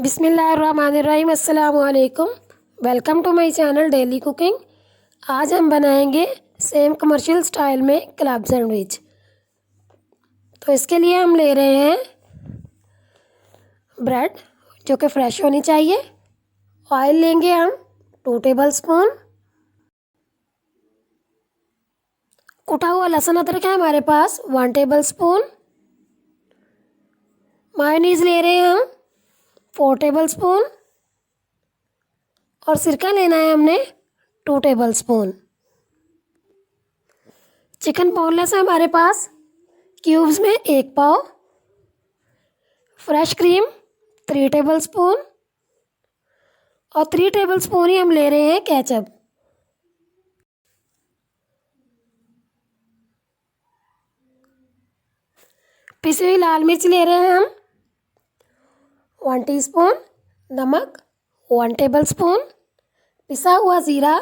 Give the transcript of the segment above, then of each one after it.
बिस्मिल्लाहिर्रहमानिर्रहीम। अस्सलाम वालेकुम। Welcome to my channel daily cooking. आज हम बनाएंगे सेम कमर्शियल स्टाइल में क्लब सैंडविच। तो इसके लिए हम ले रहे हैं ब्रेड जो कि फ्रेश होनी चाहिए। ऑयल लेंगे हम 2 टेबल स्पून। कुटा हुआ लहसुन अदरक है हमारे पास 1 टेबल स्पून। मायोनीज़ ले रहे हैं हम 4 टेबल स्पून। और सिरका लेना है हमने 2 टेबल स्पून। चिकन बोनलेस है हमारे पास क्यूब्स में 1 पाव। Fresh cream 3 tablespoon. और 3 टेबल स्पून ही हम ले रहे हैं केचप। पिसी हुई लाल मिर्च ले रहे हैं हम 1 टीस्पून। नमक 1 टेबल स्पून। पिसा हुआ ज़ीरा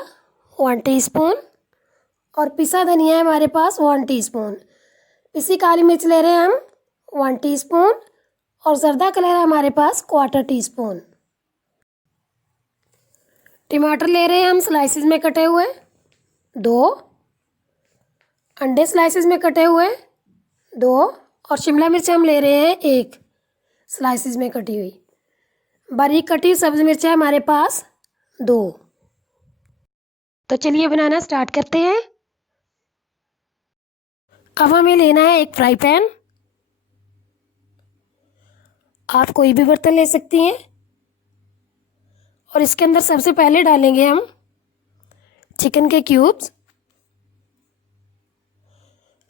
1 टीस्पून। और पिसा धनिया है हमारे पास 1 टीस्पून। पिसी काली मिर्च ले रहे हैं हम 1 टीस्पून। और ज़र्दा कलर है हमारे पास 1/4 टीस्पून। टमाटर ले रहे हैं हम स्लाइसिस में कटे हुए 2। अंडे स्लाइसिस में कटे हुए 2। और शिमला मिर्च हम ले रहे हैं 1 स्लाइसिस में कटी हुई। बारीक कटी सब्ज़ मिर्च है हमारे पास 2। तो चलिए बनाना स्टार्ट करते हैं। अब हमें लेना है एक फ्राई पैन। आप कोई भी बर्तन ले सकती हैं। और इसके अंदर सबसे पहले डालेंगे हम चिकन के क्यूब्स।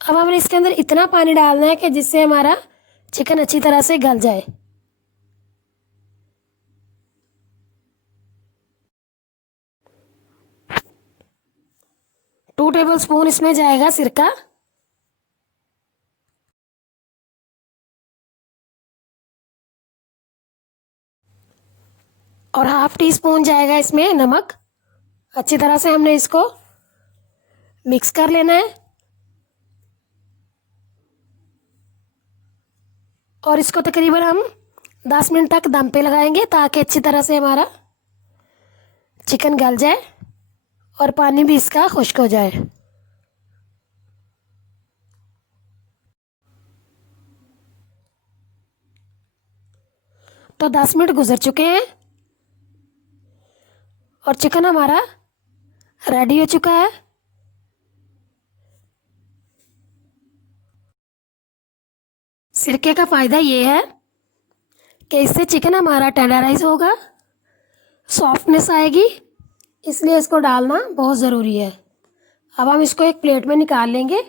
अब हमें इसके अंदर इतना पानी डालना है कि जिससे हमारा चिकन अच्छी तरह से गल जाए। टू टेबल स्पून इसमें जाएगा सिरका। और हाफ टी स्पून जाएगा इसमें नमक। अच्छी तरह से हमने इसको मिक्स कर लेना है। और इसको तकरीबन हम 10 मिनट तक दम पे लगाएंगे ताकि अच्छी तरह से हमारा चिकन गल जाए और पानी भी इसका खुश्क हो जाए। तो 10 मिनट गुजर चुके हैं और चिकन हमारा रेडी हो चुका है। सिरके का फ़ायदा ये है कि इससे चिकन हमारा टेंडराइज होगा, सॉफ्टनेस आएगी, इसलिए इसको डालना बहुत ज़रूरी है। अब हम इसको एक प्लेट में निकाल लेंगे।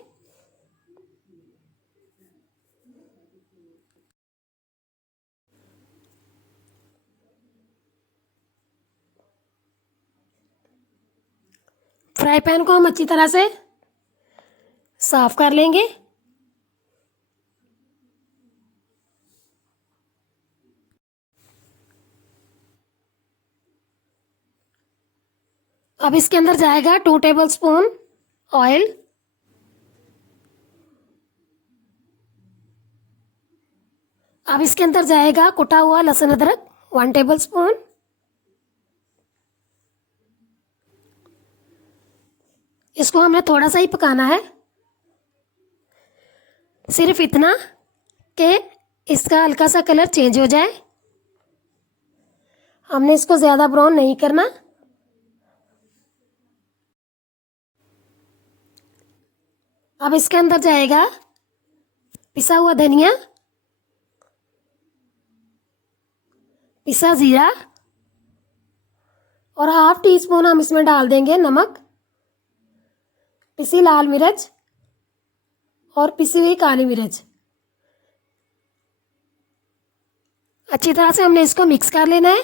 फ्राई पैन को हम अच्छी तरह से साफ़ कर लेंगे। अब इसके अंदर जाएगा 2 टेबल स्पून ऑयल। अब इसके अंदर जाएगा कुटा हुआ लहसुन अदरक 1 टेबल स्पून। इसको हमें थोड़ा सा ही पकाना है, सिर्फ इतना कि इसका हल्का सा कलर चेंज हो जाए। हमने इसको ज़्यादा ब्राउन नहीं करना। अब इसके अंदर जाएगा पिसा हुआ धनिया, पिसा ज़ीरा। और हाफ टी स्पून हम इसमें डाल देंगे नमक, पिसी लाल मिर्च और पिसी हुई काली मिर्च। अच्छी तरह से हमने इसको मिक्स कर लेना है।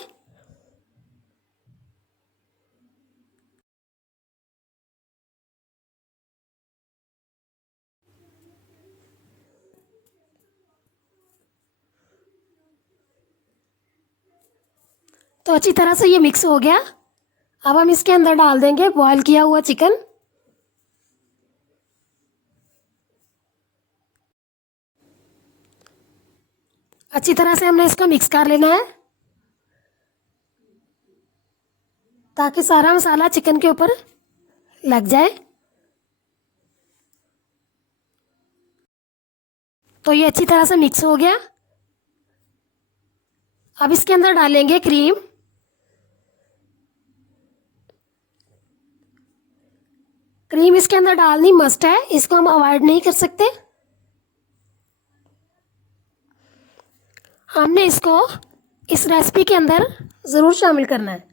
तो अच्छी तरह से ये मिक्स हो गया। अब हम इसके अंदर डाल देंगे बॉईल किया हुआ चिकन। अच्छी तरह से हमने इसको मिक्स कर लेना है। ताकि सारा मसाला चिकन के ऊपर लग जाए। तो ये अच्छी तरह से मिक्स हो गया। अब इसके अंदर डालेंगे क्रीम। क्रीम इसके अंदर डालनी मस्ट है, इसको हम अवॉइड नहीं कर सकते। हमने इसको इस रेसिपी के अंदर ज़रूर शामिल करना है।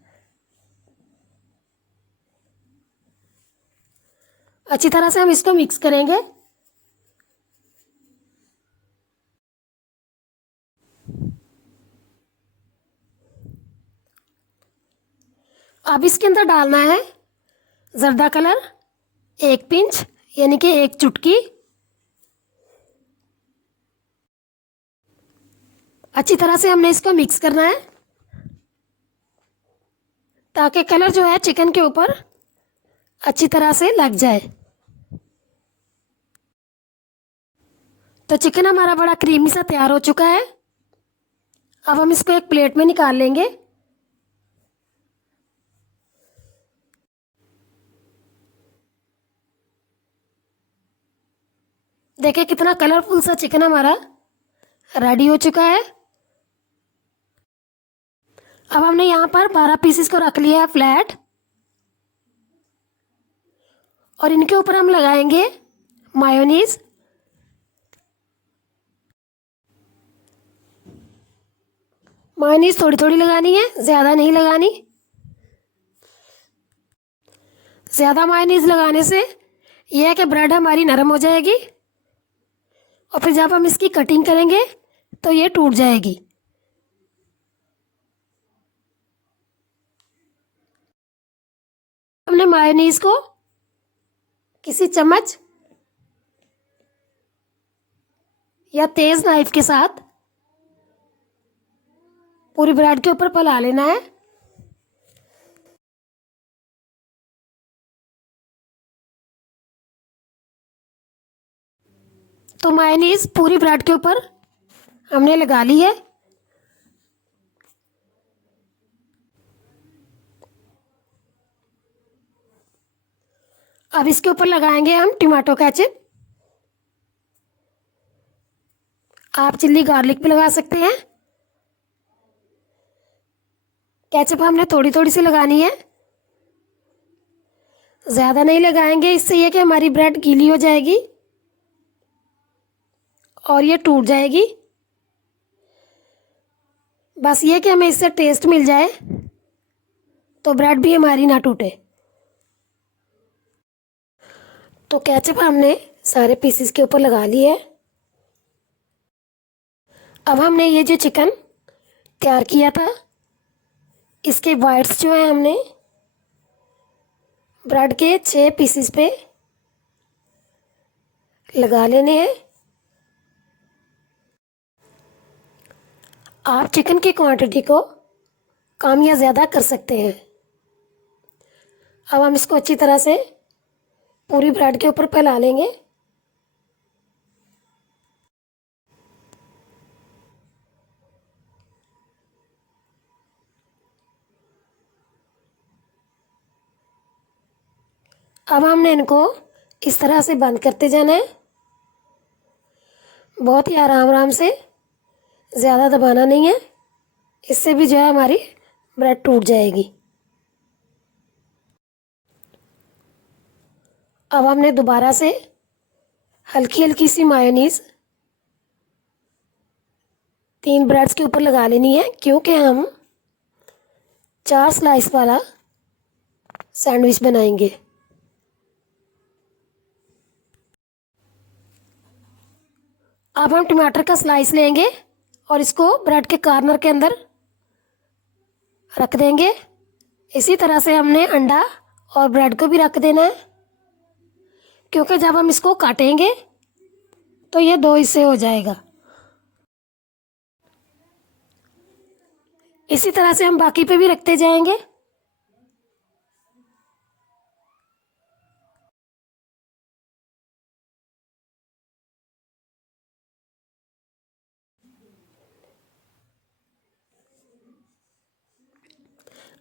अच्छी तरह से हम इसको मिक्स करेंगे। अब इसके अंदर डालना है ज़र्दा कलर, 1 पिंच यानी कि 1 चुटकी। अच्छी तरह से हमने इसको मिक्स करना है ताकि कलर जो है चिकन के ऊपर अच्छी तरह से लग जाए। तो चिकन हमारा बड़ा क्रीमी सा तैयार हो चुका है। अब हम इसको एक प्लेट में निकाल लेंगे। देखिए कितना कलरफुल सा चिकन हमारा रेडी हो चुका है। अब हमने यहाँ पर 12 पीसेस को रख लिया है फ्लैट, और इनके ऊपर हम लगाएंगे मायोनीज। मायोनीज थोड़ी थोड़ी लगानी है, ज़्यादा नहीं लगानी। ज़्यादा मायोनीज लगाने से यह है कि ब्रेड हमारी नरम हो जाएगी, और फिर जब हम इसकी कटिंग करेंगे तो ये टूट जाएगी। हमने मायोनीज को किसी चम्मच या तेज़ नाइफ के साथ पूरी ब्रेड के ऊपर फैला लेना है। तो मायोनीज पूरी ब्रेड के ऊपर हमने लगा ली है। अब इसके ऊपर लगाएंगे हम टमाटो केचप। आप चिल्ली गार्लिक भी लगा सकते हैं। केचप हमने थोड़ी थोड़ी सी लगानी है, ज़्यादा नहीं लगाएंगे, इससे यह कि हमारी ब्रेड गीली हो जाएगी और ये टूट जाएगी। बस ये कि हमें इससे टेस्ट मिल जाए तो ब्रेड भी हमारी ना टूटे। तो केचप हमने सारे पीसेस के ऊपर लगा ली है। अब हमने ये जो चिकन तैयार किया था, इसके वाइट्स जो है हमने ब्रेड के 6 पीसेस पे लगा लेने हैं। आप चिकन की क्वांटिटी को कम या ज़्यादा कर सकते हैं। अब हम इसको अच्छी तरह से पूरी ब्रेड के ऊपर फैला लेंगे। अब हमने इनको इस तरह से बंद करते जाना है, बहुत ही आराम आराम से, ज़्यादा दबाना नहीं है, इससे भी जो है हमारी ब्रेड टूट जाएगी। अब हमने दोबारा से हल्की हल्की सी मायोनीज़ 3 ब्रेड्स के ऊपर लगा लेनी है, क्योंकि हम 4 स्लाइस वाला सैंडविच बनाएंगे। अब हम टमाटर का स्लाइस लेंगे और इसको ब्रेड के कॉर्नर के अंदर रख देंगे। इसी तरह से हमने अंडा और ब्रेड को भी रख देना है, क्योंकि जब हम इसको काटेंगे तो ये 2 हिस्से हो जाएगा। इसी तरह से हम बाकी पे भी रखते जाएंगे।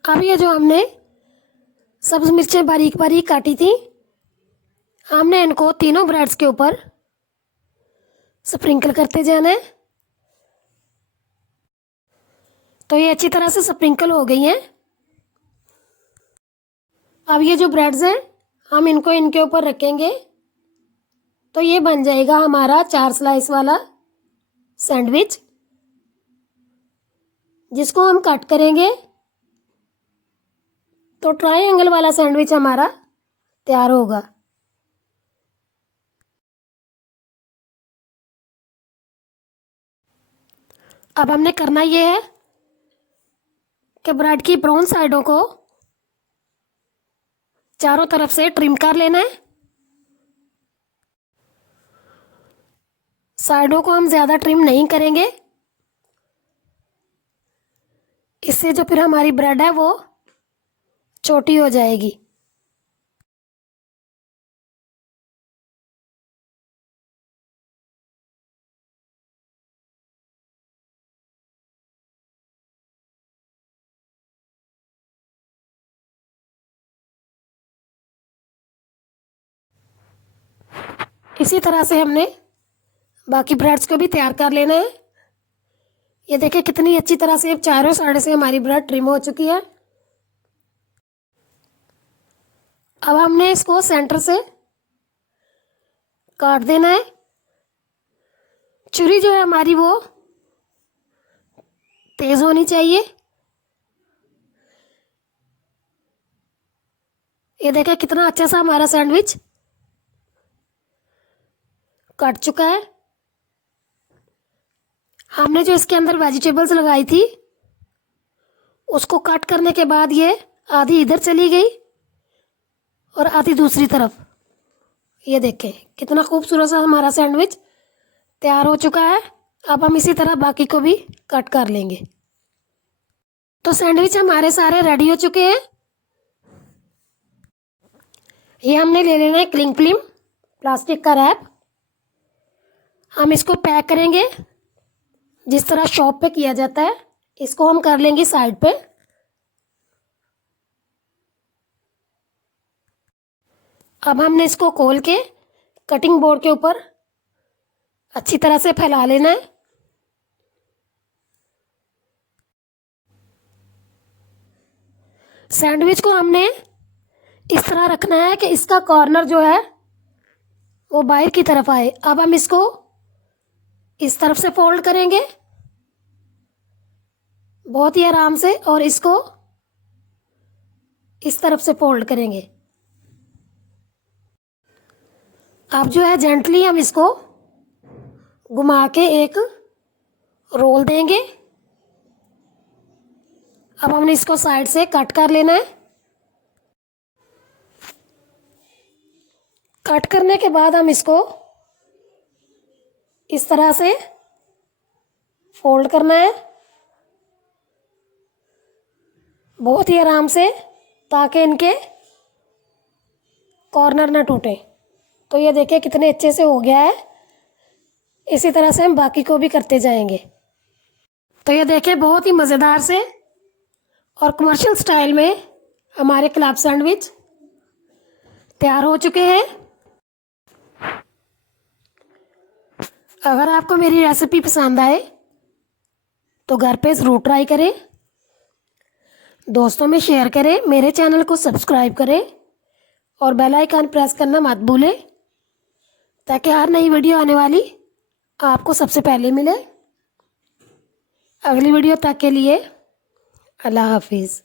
अब ये जो हमने सब्ज मिर्चें बारीक बारीक काटी थी। हमने इनको तीनों ब्रेड्स के ऊपर स्प्रिंकल करते जाना है। तो ये अच्छी तरह से स्प्रिंकल हो गई हैं। अब ये जो ब्रेड्स हैं हम इनको इनके ऊपर रखेंगे तो ये बन जाएगा हमारा 4 स्लाइस वाला सैंडविच, जिसको हम कट करेंगे तो ट्रायंगल वाला सैंडविच हमारा तैयार होगा। अब हमने करना ये है कि ब्रेड की ब्राउन साइडों को चारों तरफ से ट्रिम कर लेना है। साइडों को हम ज़्यादा ट्रिम नहीं करेंगे, इससे जो फिर हमारी ब्रेड है वो छोटी हो जाएगी। इसी तरह से हमने बाकी ब्रेड्स को भी तैयार कर लेना है। ये देखिए कितनी अच्छी तरह से अब चारों साइड से हमारी ब्रेड ट्रिम हो चुकी है। अब हमने इसको सेंटर से काट देना है। छुरी जो है हमारी वो तेज़ होनी चाहिए। ये देखिए कितना अच्छा सा हमारा सैंडविच कट चुका है। हमने जो इसके अंदर वेजिटेबल्स लगाई थी उसको कट करने के बाद ये आधी इधर चली गई और आधी दूसरी तरफ। ये देखें कितना खूबसूरत सा हमारा सैंडविच तैयार हो चुका है। अब हम इसी तरह बाकी को भी कट कर लेंगे। तो सैंडविच हमारे सारे रेडी हो चुके हैं। ये हमने ले लेना है क्लिंग फिल्म प्लास्टिक का रैप। हम इसको पैक करेंगे जिस तरह शॉप पे किया जाता है। इसको हम कर लेंगे साइड पे। अब हमने इसको खोल के कटिंग बोर्ड के ऊपर अच्छी तरह से फैला लेना है। सैंडविच को हमने इस तरह रखना है कि इसका कॉर्नर जो है वो बाहर की तरफ आए। अब हम इसको इस तरफ से फोल्ड करेंगे बहुत ही आराम से और इसको इस तरफ से फोल्ड करेंगे। अब जो है जेंटली हम इसको घुमा के एक रोल देंगे। अब हमने इसको साइड से कट कर लेना है। कट करने के बाद हम इसको इस तरह से फोल्ड करना है बहुत ही आराम से, ताकि इनके कॉर्नर ना टूटे। तो ये देखिए कितने अच्छे से हो गया है। इसी तरह से हम बाकी को भी करते जाएंगे। तो ये देखिए बहुत ही मज़ेदार से और कमर्शियल स्टाइल में हमारे क्लब सैंडविच तैयार हो चुके हैं। अगर आपको मेरी रेसिपी पसंद आए तो घर पे ज़रूर ट्राई करें, दोस्तों में शेयर करें, मेरे चैनल को सब्सक्राइब करें और बेल आइकन प्रेस करना मत भूलें ताकि हर नई वीडियो आने वाली आपको सबसे पहले मिले। अगली वीडियो तक के लिए अल्लाह हाफिज़।